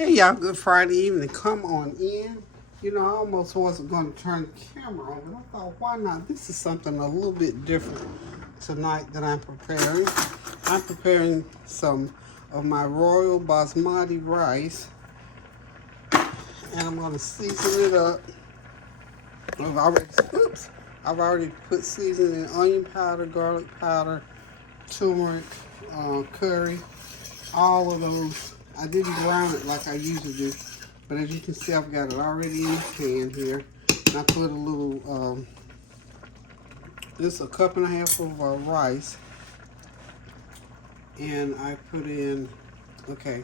Hey y'all, good Friday evening. Come on in. You know, I almost wasn't going to turn the camera on, but I thought, why not? This is something a little bit different tonight that I'm preparing. I'm preparing some of my royal basmati rice, and I'm going to season it up. I've already, I've already put seasoning in onion powder, garlic powder, turmeric, curry, all of those. I didn't brown it like I usually do, but as you can see, I've got it already in the pan here. And I put a little, this is a cup and a half of rice, and I put in, okay,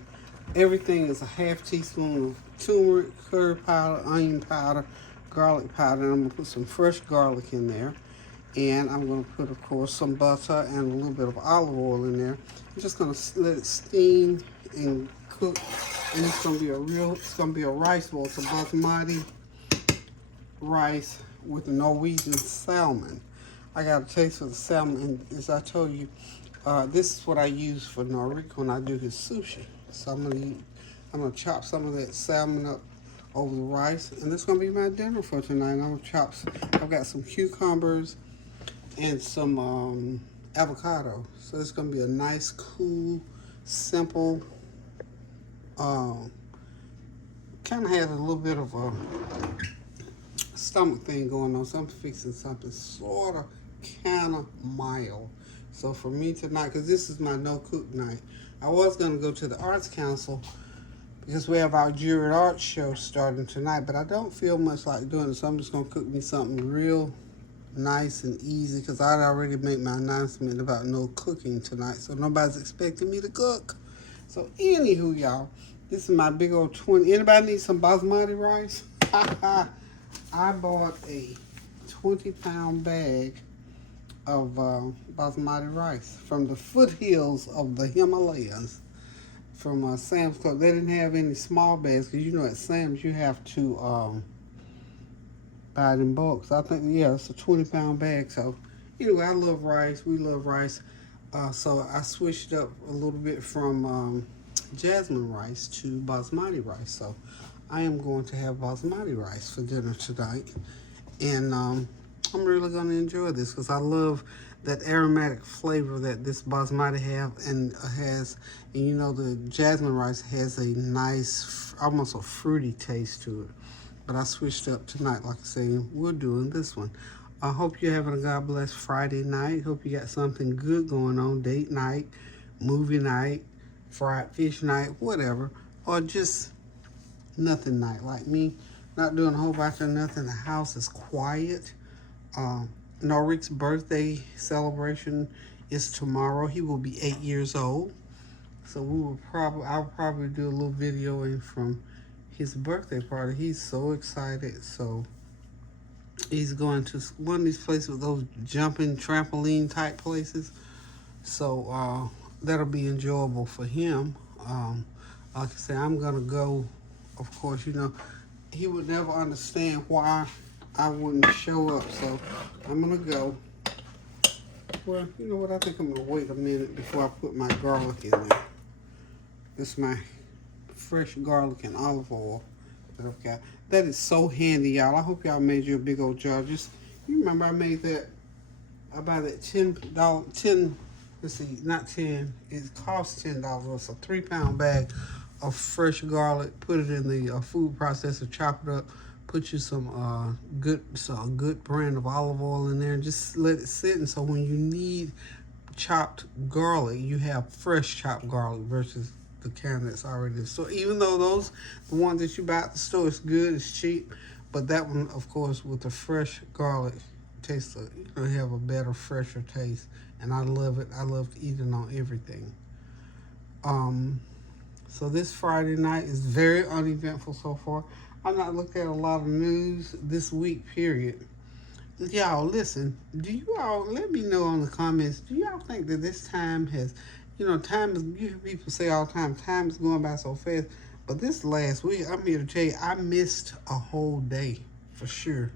everything is a half teaspoon of turmeric, curry powder, onion powder, garlic powder, and I'm gonna put some fresh garlic in there. And I'm going to put, of course, some butter and a little bit of olive oil in there. I'm just going to let it steam and cook. And it's going to be a rice bowl. It's a basmati rice with Norwegian salmon. I got a taste for the salmon, and as I told you, this is what I use for Norwegian when I do his sushi. So I'm gonna chop some of that salmon up over the rice, and this is gonna be my dinner for tonight. I've got some cucumbers and some avocado. So it's gonna be a nice, cool, simple, kind of has a little bit of a stomach thing going on. So I'm fixing something sort of kind of mild. So for me tonight, because this is my no-cook night, I was gonna go to the Arts Council because we have our juried art show starting tonight, but I don't feel much like doing it, so I'm just gonna cook me something real nice and easy because I'd already made my announcement about no cooking tonight, so nobody's expecting me to cook. So anywho, y'all, this is my big old 20. Anybody need some basmati rice? I bought a 20-pound bag of basmati rice from the foothills of the Himalayas from Sam's Club. They didn't have any small bags because you know at Sam's you have to buy it in bulk. So I think, yeah, it's a 20-pound bag. So anyway, I love rice. We love rice. So I switched up a little bit from jasmine rice to basmati rice. So I am going to have basmati rice for dinner tonight. And I'm really going to enjoy this because I love that aromatic flavor that this basmati has. And you know, the jasmine rice has a nice, almost a fruity taste to it. But I switched up tonight, like I say, we're doing this one. I hope you're having a God bless Friday night. Hope you got something good going on, date night, movie night, fried fish night, whatever. Or just nothing night, like me. Not doing a whole bunch of nothing. The house is quiet. Norik's birthday celebration is tomorrow. He will be 8 years old. So I'll probably do a little videoing from his birthday party. He's so excited. So he's going to one of these places with those jumping trampoline type places. So that'll be enjoyable for him. Like I say, I'm gonna go. Of course, you know he would never understand why I wouldn't show up. So I'm gonna go. Well, you know what? I think I'm gonna wait a minute before I put my garlic in there. This is my fresh garlic and olive oil that I've got. That is so handy, y'all. I hope y'all made you a big old jar. You remember I made that, I buy that let's see, not 10, it costs $10. It's a 3-pound bag of fresh garlic. Put it in the food processor, chop it up, put you some good brand of olive oil in there, and just let it sit. And so when you need chopped garlic, you have fresh chopped garlic versus the kind that's already. So even though the ones that you buy at the store, is good, it's cheap, but that one, of course, with the fresh garlic, tastes have a better, fresher taste, and I love it. I love eating on everything. So this Friday night is very uneventful so far. I'm not looking at a lot of news this week, period. Y'all, listen, do you all, let me know in the comments, do y'all think that this time has, time is, people say all the time is going by so fast, but this last week, I'm here to tell you, I missed a whole day, for sure.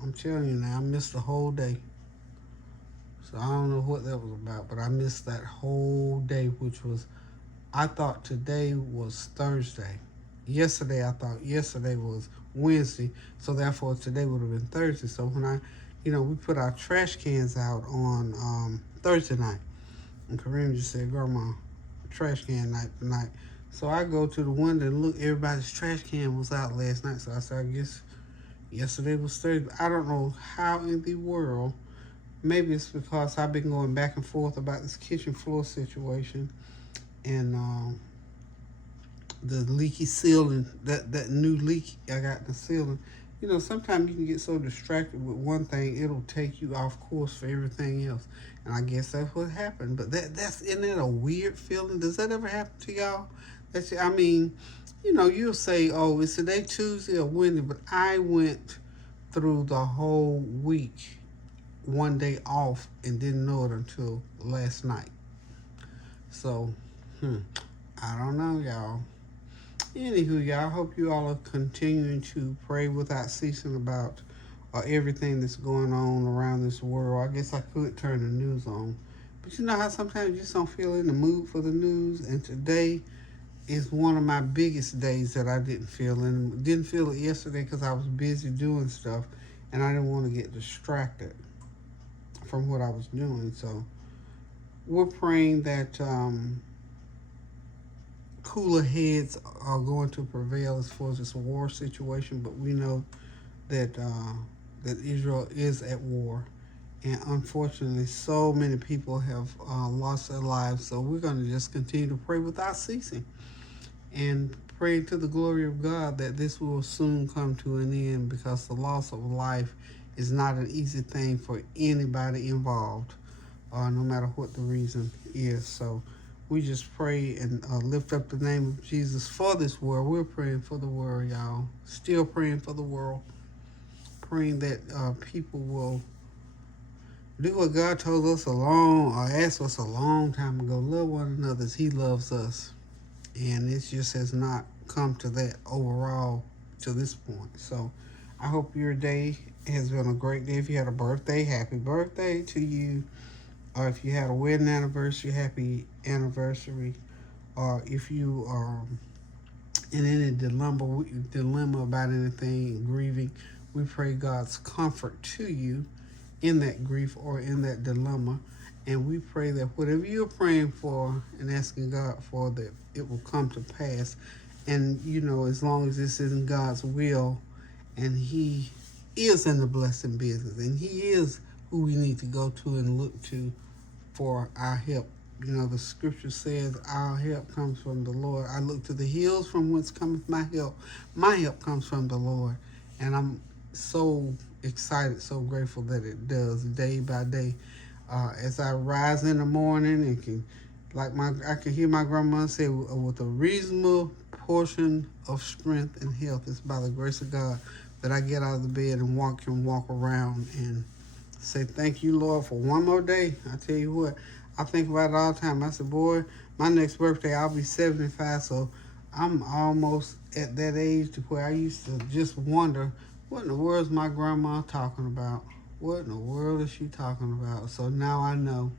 I'm telling you now, I missed a whole day. So I don't know what that was about, but I missed that whole day, which was I thought today was Thursday. Yesterday, I thought yesterday was Wednesday. So therefore, today would have been Thursday. So when we put our trash cans out on Thursday night. And Kareem just said, Grandma, trash can night tonight. So I go to the window and look, everybody's trash can was out last night. So I said, I guess yesterday was Thursday. I don't know how in the world. Maybe it's because I've been going back and forth about this kitchen floor situation and the leaky ceiling, that new leak I got in the ceiling. Sometimes you can get so distracted with one thing, it'll take you off course for everything else. And I guess that's what happened. But isn't that a weird feeling? Does that ever happen to y'all? You'll say, oh, it's today Tuesday or Wednesday, but I went through the whole week one day off and didn't know it until last night. So, I don't know, y'all. Anywho, y'all, hope you all are continuing to pray without ceasing about everything that's going on around this world. I guess I could turn the news on. But you know how sometimes you just don't feel in the mood for the news? And today is one of my biggest days that I didn't feel. And didn't feel it yesterday because I was busy doing stuff. And I didn't want to get distracted from what I was doing. So we're praying that cooler heads are going to prevail as far as this war situation, but we know that that Israel is at war, and unfortunately, so many people have lost their lives. So we're going to just continue to pray without ceasing, and pray to the glory of God that this will soon come to an end, because the loss of life is not an easy thing for anybody involved, no matter what the reason is. So we just pray and lift up the name of Jesus for this world. We're praying for the world, y'all. Still praying for the world. Praying that people will do what God told us asked us a long time ago. Love one another as He loves us. And it just has not come to that overall to this point. So I hope your day has been a great day. If you had a birthday, happy birthday to you. Or if you had a wedding anniversary, happy anniversary. Or if you are in any dilemma about anything, grieving, we pray God's comfort to you in that grief or in that dilemma. And we pray that whatever you're praying for and asking God for, that it will come to pass. And, as long as this is in God's will, and He is in the blessing business, and He is who we need to go to and look to for our help. The scripture says our help comes from the Lord. I look to the hills from whence cometh my help. My help comes from the Lord. And I'm so excited, so grateful that it does day by day. As I rise in the morning and I can hear my grandma say, with a reasonable portion of strength and health, it's by the grace of God that I get out of the bed and walk around and say, thank you, Lord, for one more day. I tell you what, I think about it all the time. I said, boy, my next birthday, I'll be 75, so I'm almost at that age to where I used to just wonder, what in the world is my grandma talking about? What in the world is she talking about? So now I know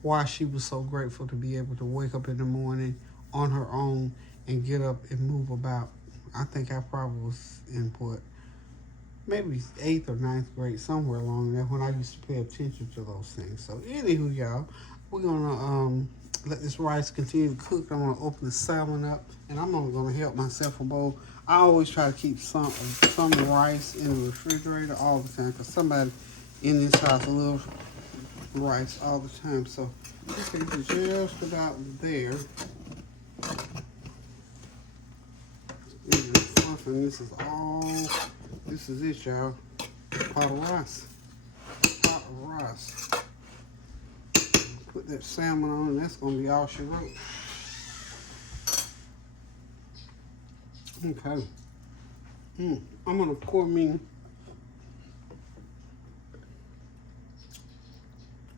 why she was so grateful to be able to wake up in the morning on her own and get up and move about. I think I probably was in maybe 8th or 9th grade, somewhere along there, when I used to pay attention to those things. So anywho, y'all, we're gonna let this rice continue to cook. I'm gonna open the salmon up, and I'm only gonna help myself a bowl. I always try to keep some rice in the refrigerator all the time, because somebody in this house loves rice all the time. So this is just about there. And this is it, y'all. Pot of rice. Put that salmon on, and that's gonna be all she wrote. Okay. I'm gonna pour me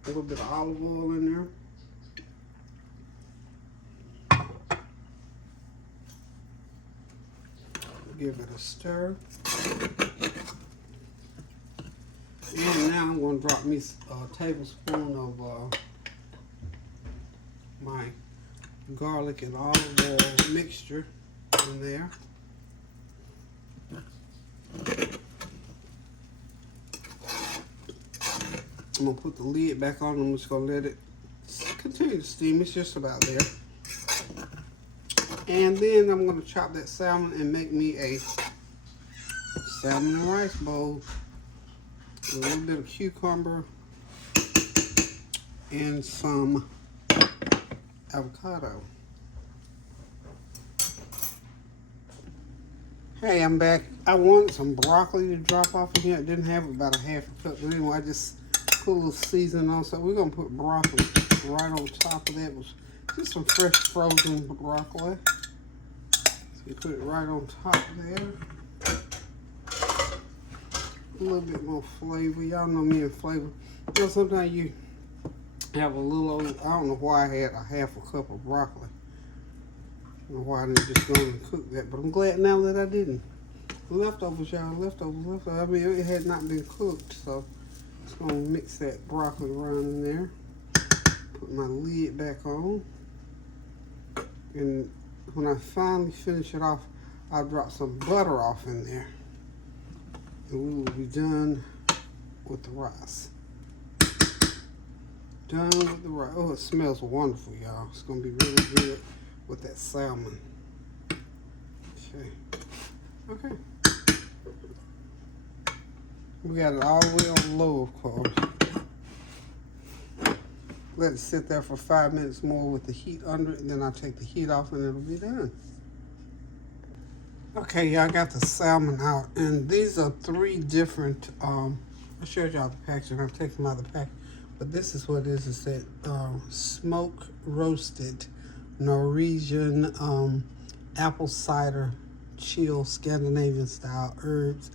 a little bit of olive oil in there. Give it a stir. And now I'm going to drop me a tablespoon of my garlic and olive oil mixture in there. I'm gonna put the lid back on. I'm just gonna let it continue to steam. It's just about there. And then I'm gonna chop that salmon and make me a salmon and rice bowl. A little bit of cucumber and some avocado. Hey, I'm back. I wanted some broccoli to drop off in here. I didn't have about a half a cup, but anyway, I just put a little seasoning on. So we're gonna put broccoli right on top of that. It was just some fresh frozen broccoli. So we put it right on top there. A little bit more flavor. Y'all know me and flavor. You know, sometimes you have a little old, I don't know why I had a half a cup of broccoli. I don't know why I didn't just go and cook that, but I'm glad now that I didn't. Leftovers, y'all, leftovers. I mean, it had not been cooked, so just gonna mix that broccoli around in there. Put my lid back on. And when I finally finish it off, I'll drop some butter off in there. And we will be done with the rice. Done with the rice. Oh, it smells wonderful, y'all. It's gonna be really good with that salmon. Okay. We got it all the way on low, of course. Let it sit there for 5 minutes more with the heat under it, and then I'll take the heat off and it'll be done. Okay, y'all, got the salmon out, and these are 3 different, I showed y'all the packaging. I've taken them out of the pack, but this is what it is. It's that smoke roasted Norwegian apple cider chill Scandinavian style herbs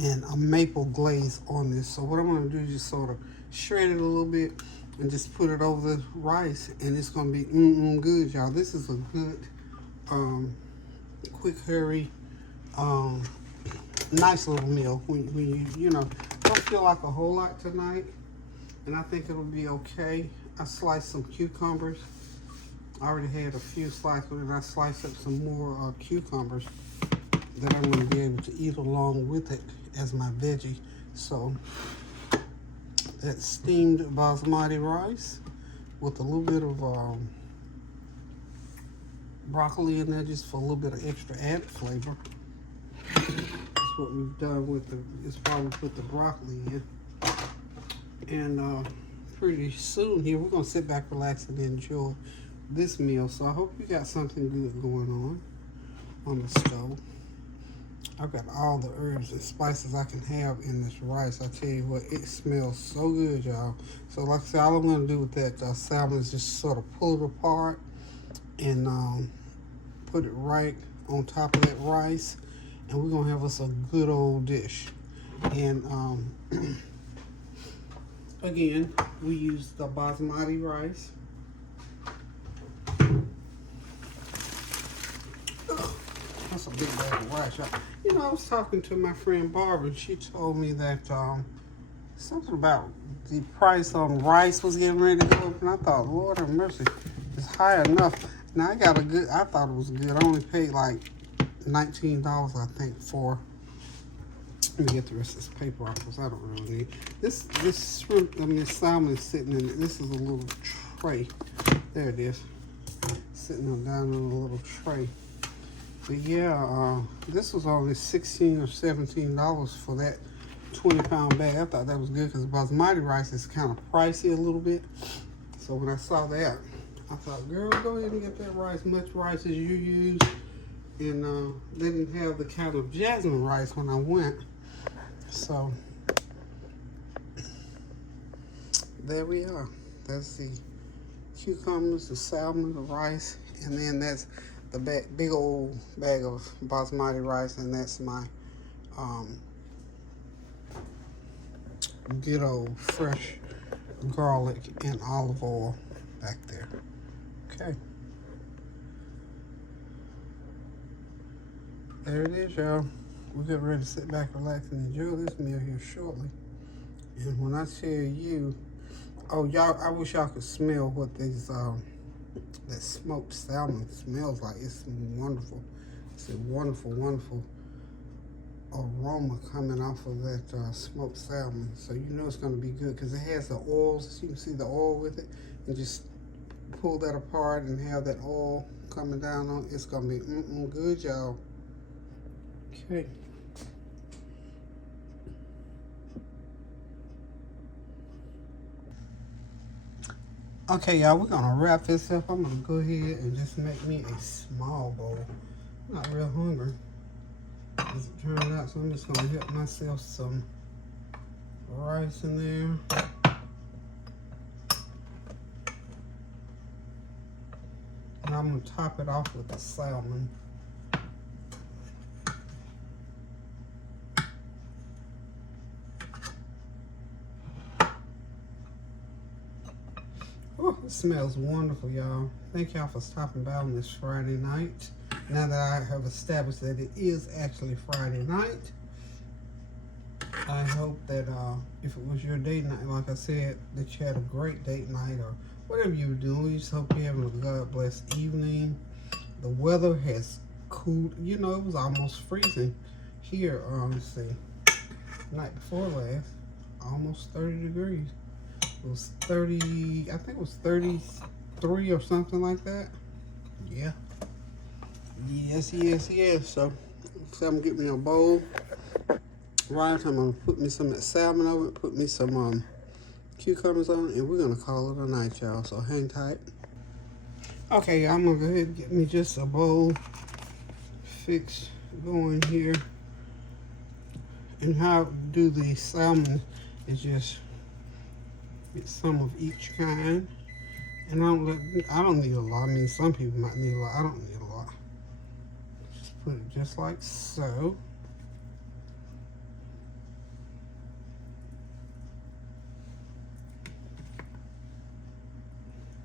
and a maple glaze on this. So what I'm going to do is just sort of shred it a little bit and just put it over the rice, and it's going to be good, y'all. This is a good quick hurry nice little meal when you know, don't feel like a whole lot tonight, and I think it'll be okay. I sliced some cucumbers. I already had a few slices, and I sliced up some more cucumbers that I'm going to be able to eat along with it as my veggie. So that's steamed basmati rice with a little bit of broccoli in there just for a little bit of extra added flavor. That's what we've done with the, is why we put the broccoli in. And pretty soon here, we're going to sit back, relax, and enjoy this meal. So I hope you got something good going on the stove. I've got all the herbs and spices I can have in this rice. I tell you what, it smells so good, y'all. So like I said, all I'm going to do with that salmon is just sort of pull it apart and put it right on top of that rice. And we're going to have us a good old dish. And again, we use the basmati rice. That's a big bag of rice, y'all. You know, I was talking to my friend Barbara, and she told me that something about the price on rice was getting ready to go up, and I thought, Lord have mercy, it's high enough. Now, I got a good, I thought it was good. I only paid like $19, I think, for, let me get the rest of this paper off, because I don't really need this shrimp, I mean, this salmon is sitting in it. This is a little tray. There it is. Sitting down in a little tray. But yeah, this was only $16 or $17 for that 20-pound bag. I thought that was good because basmati rice is kind of pricey a little bit. So when I saw that, I thought, girl, go ahead and get that rice, much rice as you use. And they didn't have the kind of jasmine rice when I went. So there we are. That's the cucumbers, the salmon, the rice, and then that's the big old bag of basmati rice, and that's my good old fresh garlic and olive oil back there. Okay. There it is, y'all. We're getting ready to sit back, relax, and enjoy this meal here shortly. And when I tell you, oh, y'all, I wish y'all could smell what these That smoked salmon smells like it's wonderful. It's a wonderful, wonderful aroma coming off of that smoked salmon. So you know it's going to be good because it has the oils. You can see the oil with it. And just pull that apart and have that oil coming down on it. It's going to be good, y'all. Okay. Okay, y'all, we're going to wrap this up. I'm going to go ahead and just make me a small bowl. I'm not real hungry, as it turned out, so I'm just going to help myself some rice in there. And I'm going to top it off with the salmon. Oh, it smells wonderful, y'all. Thank y'all for stopping by on this Friday night. Now that I have established that it is actually Friday night, I hope that if it was your date night, like I said, that you had a great date night or whatever you were doing. We just hope you're having a God blessed evening. The weather has cooled. You know, it was almost freezing here. Let's see, night before last, almost 30 degrees. It was 30, I think it was 33 or something like that. Yeah. Yes, yes, yes. So I'm gonna get me a bowl. Right, I'm gonna put me some of that salmon over it, put me some cucumbers on it, and we're gonna call it a night, y'all. So hang tight. Okay, I'm gonna go ahead and get me just a bowl fixed going here. And how to do the salmon is just get some of each kind. And I don't need a lot. I mean, some people might need a lot. I don't need a lot. Just put it just like so.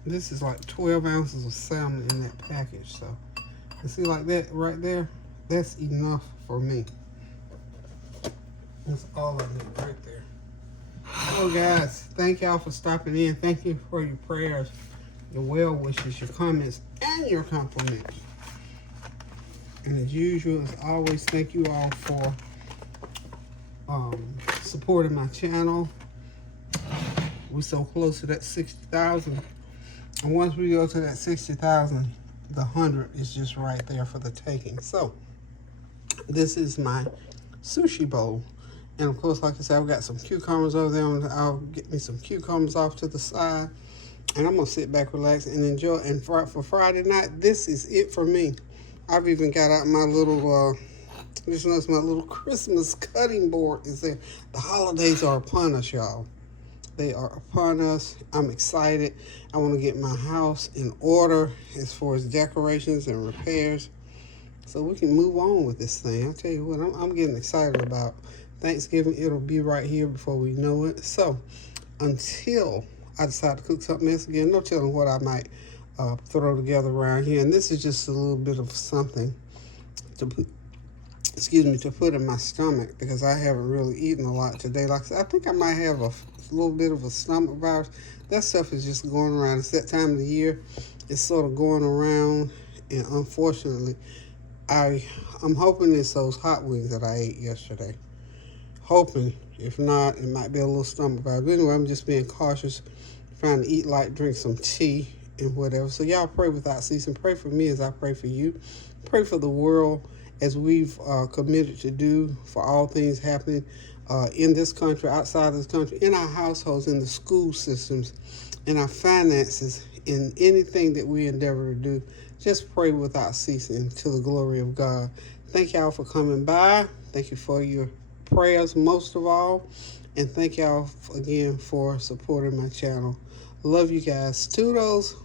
This is like 12 ounces of salmon in that package. So, you see like that right there? That's enough for me. That's all I need right there. So guys, thank y'all for stopping in. Thank you for your prayers, your well wishes, your comments, and your compliments. And as usual, as always, thank you all for supporting my channel. We're so close to that 60,000. And once we go to that 60,000, the 100 is just right there for the taking. So this is my sushi bowl. And of course, like I said, I've got some cucumbers over there. I'll get me some cucumbers off to the side. And I'm going to sit back, relax, and enjoy. And for Friday night, this is it for me. I've even got out my little, just noticed my little Christmas cutting board is there. The holidays are upon us, y'all. They are upon us. I'm excited. I want to get my house in order as far as decorations and repairs so we can move on with this thing. I'll tell you what, I'm getting excited about Thanksgiving. It'll be right here before we know it. So until I decide to cook something else again, no telling what I might throw together around here. And this is just a little bit of something to put, to put in my stomach because I haven't really eaten a lot today. Like I said, I think I might have a little bit of a stomach virus. That stuff is just going around. It's that time of the year. It's sort of going around, and unfortunately, I'm hoping it's those hot wings that I ate yesterday. Hoping. If not, it might be a little stomach virus. But anyway, I'm just being cautious, trying to eat light, drink some tea, and whatever. So y'all pray without ceasing. Pray for me as I pray for you. Pray for the world as we've committed to do for all things happening in this country, outside this country, in our households, in the school systems, in our finances, in anything that we endeavor to do. Just pray without ceasing to the glory of God. Thank y'all for coming by. Thank you for your prayers most of all. And thank y'all again for supporting my channel. Love you guys. Toodles.